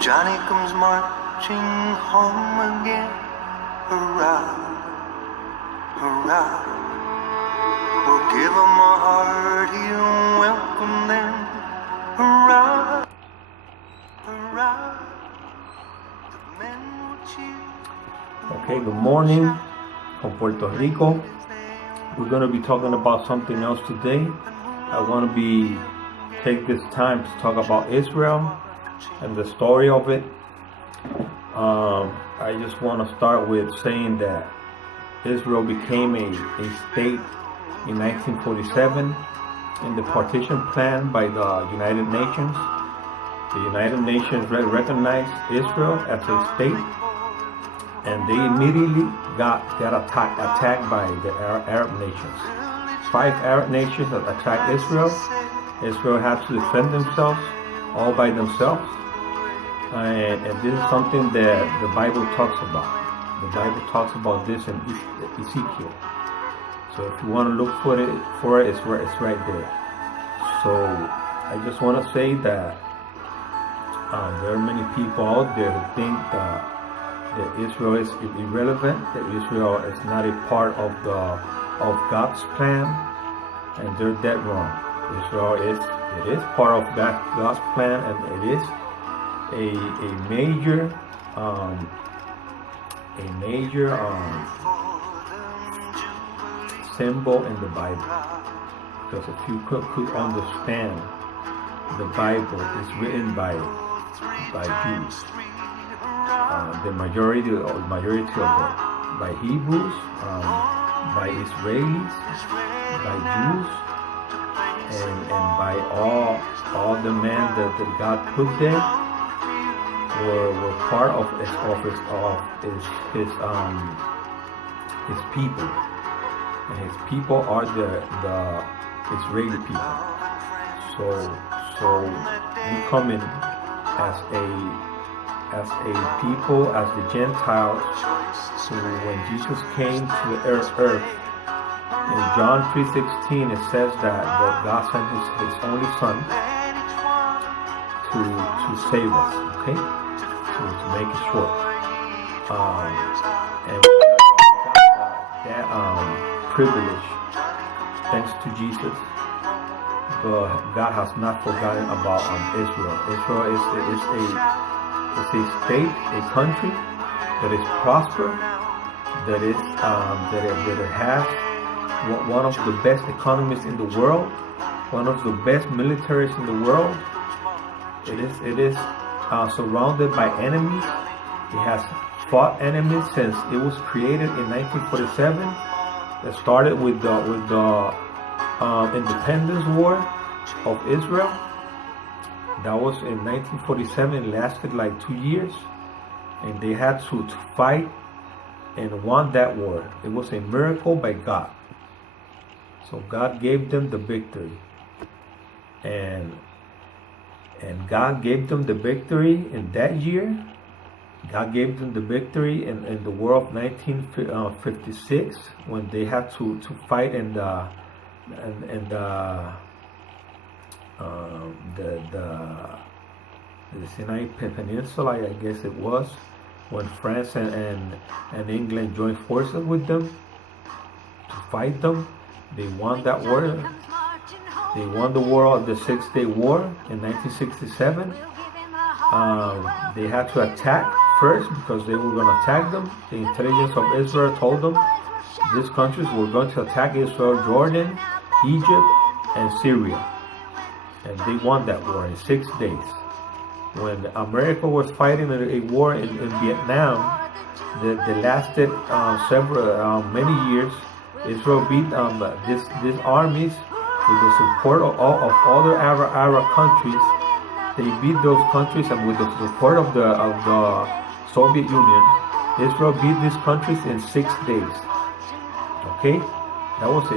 Johnny comes marching home again. Hurrah, hurrah. We'll give him a hearty welcome then. Hurrah, hurrah. The men will cheer. Okay, good morning from Puerto Rico. We're going to be talking about something else today. I want to take this time to talk about Israel and the story of it. I just want to start with saying that Israel became a state in 1947 in the partition plan by the United Nations. The United Nations recognized Israel as a state, and they immediately got attacked by the Arab nations. 5 Arab nations that attacked Israel. Israel had to defend themselves all by themselves. And this is something that the Bible talks about. The Bible talks about this in Ezekiel. So if you want to look for it, it's right there. So I just want to say that there are many people out there who think that Israel is irrelevant, that Israel is not a part of God's plan, and they're dead wrong. Israel is part of God's plan, and it is a major symbol in the Bible. Because if you could understand, the Bible is written by Jews. The majority of them, by Hebrews, by Israelis, by Jews, and by all the men that God put there were part of his people, and his people are the Israeli people. So we come in as a people, as the Gentiles. So when Jesus came to the earth, in John 3:16 it says that God sent his only Son to save us. Okay, to make it short, and that privilege thanks to Jesus. But God has not forgotten about Israel. Israel is a state, a country that is prosperous, that it has one of the best economies in the world, one of the best militaries in the world. It is surrounded by enemies. It has fought enemies since it was created in 1947. It started with the independence war of Israel. That was in 1947. It lasted like 2 years, and they had to fight and won that war. It was a miracle by God. So God gave them the victory, and God gave them the victory in that year. God gave them the victory in the war of 1956, when they had to fight in the Sinai Peninsula, I guess it was, when France and England joined forces with them to fight them. They won that war. They won the war of the 6-Day War in 1967. They had to attack first because they were going to attack them. The intelligence of Israel told them these countries were going to attack Israel: Jordan, Egypt, and Syria. And they won that war in 6 days. When America was fighting a war in Vietnam that lasted many years, Israel beat these armies with the support of other Arab countries. They beat those countries, and with the support of the Soviet Union, Israel beat these countries in 6 days. Okay, that was a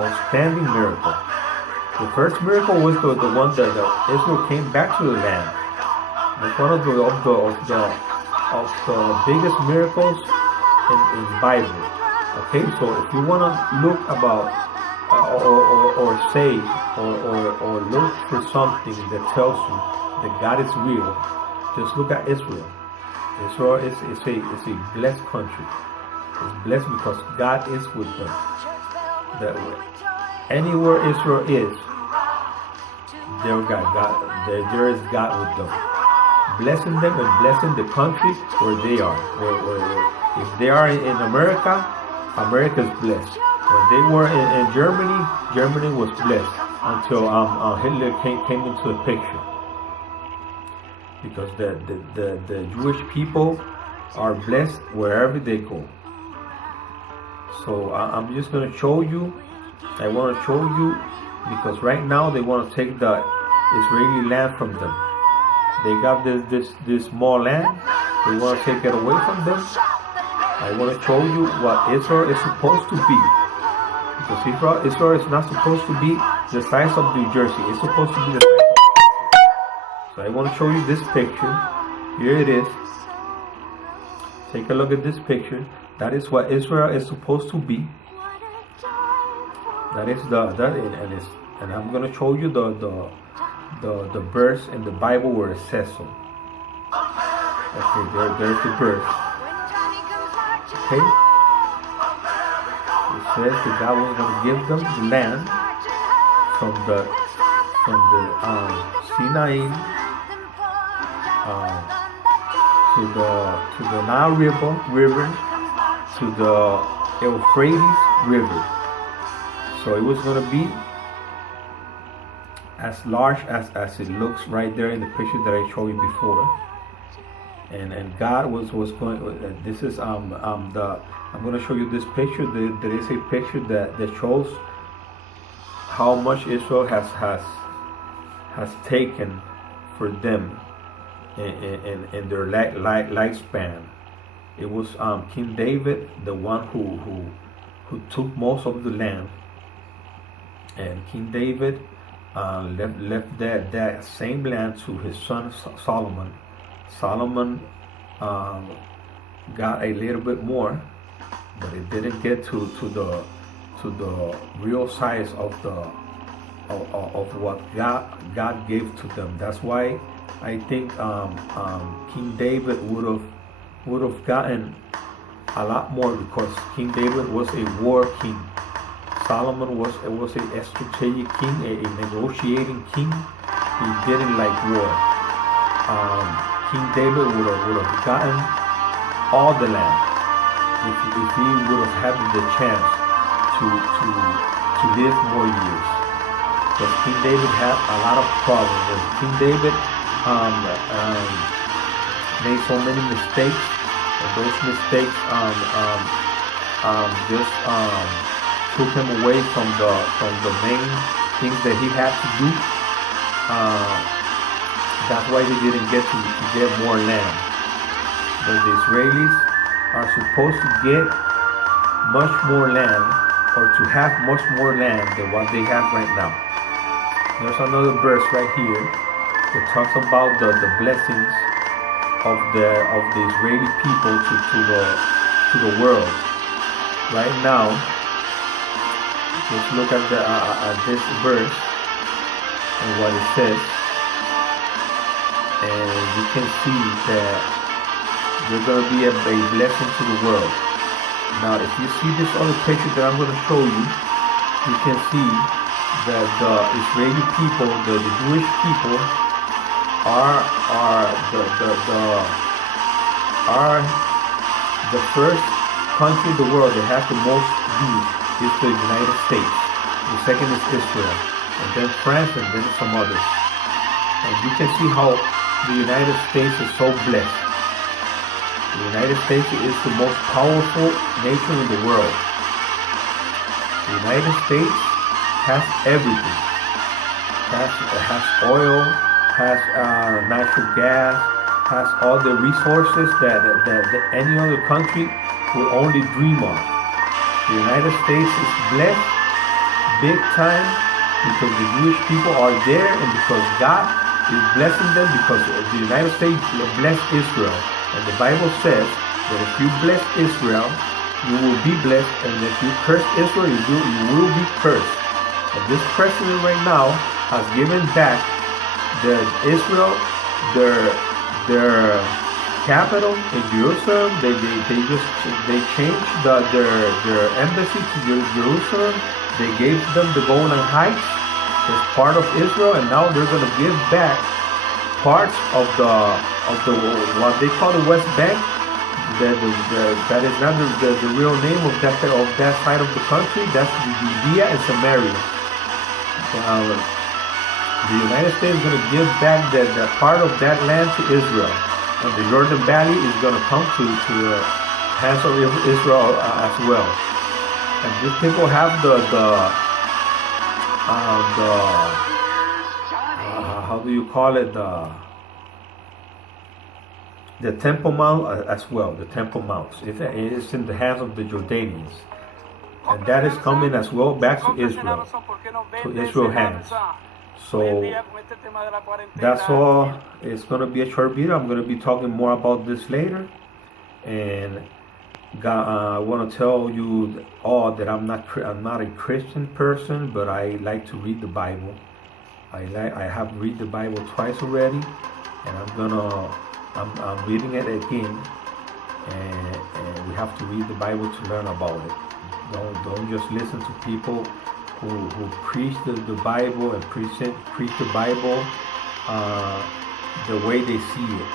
outstanding miracle. The first miracle was the one that Israel came back to the land. It's one of the biggest miracles in Bible. Okay, so if you want to look about or say or look for something that tells you that God is real, just look at Israel. Israel is a blessed country. It's blessed because God is with them. That way, anywhere Israel is, there is God with them, blessing them and blessing the country where they are. If they are in America, America is blessed. When they were in Germany, Germany was blessed until Hitler came into the picture. Because the Jewish people are blessed wherever they go. So I'm just going to show you. I want to show you because right now they want to take the Israeli land from them. They got this small land. They want to take it away from them. I want to show you what Israel is supposed to be. Because Israel is not supposed to be the size of New Jersey. It's supposed to be the size of... So I want to show you this picture. Here it is. Take a look at this picture. That is what Israel is supposed to be. That is and I'm going to show you the verse in the Bible where it says so. Okay, there's the verse. Okay. It says that God was going to give them the land from the Sinai to the Nile River to the Euphrates River. So it was going to be as large as it looks right there in the picture that I showed you before. And God was going. This is I'm going to show you this picture. There is a picture that shows how much Israel has taken for them in their lifespan. It was King David, the one who took most of the land, and King David left that same land to his son Solomon. Solomon got a little bit more, but it didn't get to the real size of what God gave to them. That's why I think King David would have gotten a lot more, because King David was a war king. Solomon was a strategic king, a negotiating king. He didn't like war. King David would have gotten all the land if he would have had the chance to live more years. But King David had a lot of problems. And King David made so many mistakes, and those mistakes just took him away from the main things that he had to do. That's why he didn't get to get more land. But the Israelis are supposed to get much more land, or to have much more land than what they have right now. There's another verse right here that talks about the blessings of the Israeli people to the world. Right now, let's look at this verse and what it says, and you can see that there's going to be a blessing to the world. Now, if you see this other picture that I'm going to show you, you can see that the Israeli people, the Jewish people, are the first country in the world that has the most Jews. Is the United States. The second is Israel, and then France, and then some others. And you can see how the United States is so blessed. The United States is the most powerful nation in the world. The United States has everything. Has oil, has natural gas, has all the resources that any other country will only dream of. The United States is blessed big time because the Jewish people are there, and because God is blessing them, because the United States blessed Israel. And the Bible says that if you bless Israel, you will be blessed, and if you curse Israel, you will be cursed. And this president right now has given back Israel their capital in Jerusalem. They changed their embassy to Jerusalem. They gave them the Golan Heights as part of Israel, and now they're going to give back parts of the what they call the West Bank. That is not the real name of that side of the country. That's Judea and Samaria. The United States is going to give back that part of that land to Israel, and the Jordan Valley is going to come to the hands of Israel as well. And these people have how do you call it, the Temple Mount as well. The Temple Mounts, it is in the hands of the Jordanians, and that is coming as well back to Israel hands. So that's all. It's going to be a short video. I'm going to be talking more about this later, and I want to tell you all that I'm not a Christian person, but I like to read the Bible. I have read the Bible twice already, and I'm reading it again, and we have to read the Bible to learn about it. Don't just listen to people who preach the Bible and preach the Bible the way they see it.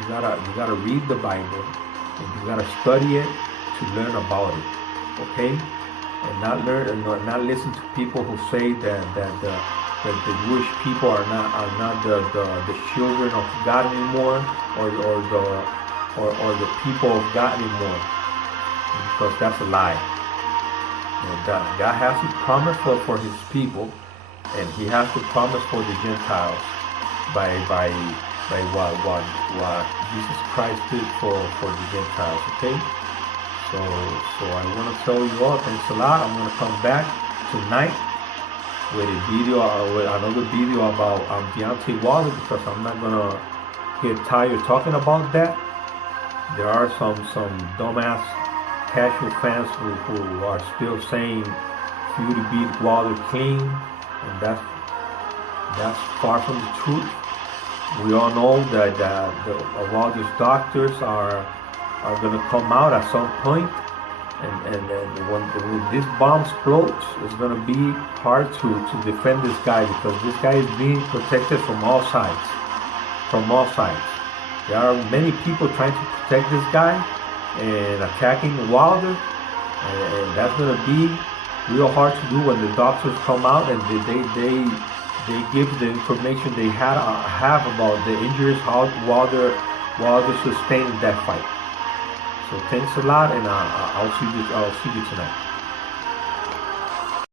You gotta read the Bible, and you gotta study it to learn about it. Okay, and not listen to people who say that the Jewish people are not the children of God anymore, or the people of God anymore, because that's a lie. God has to promise for His people, and He has to promise for the Gentiles by what Jesus Christ did for the Gentiles. Okay, so I want to tell you all, thanks a lot. I'm going to come back tonight with a video, with another video about Deontay Wilder, because I'm not going to get tired talking about that. There are some dumbass casual fans who are still saying Fury beat Wilder clean, and that's far from the truth. We all know that Wilder's doctors are going to come out at some point, and when this bomb explodes, it's going to be hard to defend this guy, because this guy is being protected from all sides. There are many people trying to protect this guy and attacking Wilder, and that's going to be real hard to do when the doctors come out and they give the information they have about the injuries how Wilder sustained that fight. So thanks a lot, and I'll see you tonight.